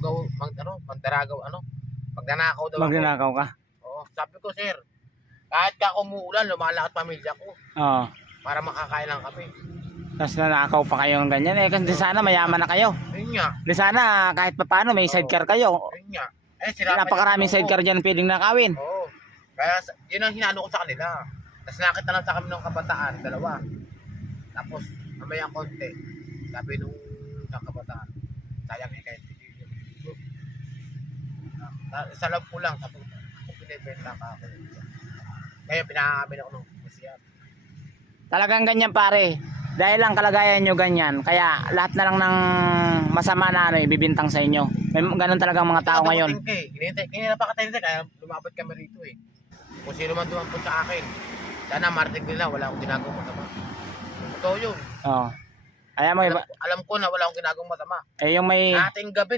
magdaragaw, magnanakaw daw ako. Magnanakaw ka? Oo, sabi ko, sir, kahit ka umuulan, lumalakad pamilya ko. Oo. Para makakain lang kami. Tapos nanakaw pa kayo ng ganyan eh. Kasi sana mayaman na kayo. Yun nga. Di sana kahit papaano may sidecar kayo. Yun nga. Sila Napakaraming sidecar dyan pwedeng nakawin. Oo. Kaya yun ang hinalo ko sa kanila. Tapos nakita lang sa kami ng kabataan, dalawa. Tapos mamaya konti. Sabi nung sa kabataan, sayang eh kahit sa loob ko lang, sabi ko, kung pinibenta ka ako. Kaya pinakamin ako ng masiyat. Talagang ganyan pare. Dahil lang kalagayan nyo ganyan. Kaya lahat na lang ng masama na ibibintang sa inyo. May ganun talagang mga tao ngayon. Kaya napakatay kaya lumabot kami rito eh. Kung sino man dumampot sa akin, sana martig nila, wala akong ginagawang masama. Totoo yun. Oo. Alam mo, Alam ko na wala akong ginagawang masama. yung may... Ating gabi,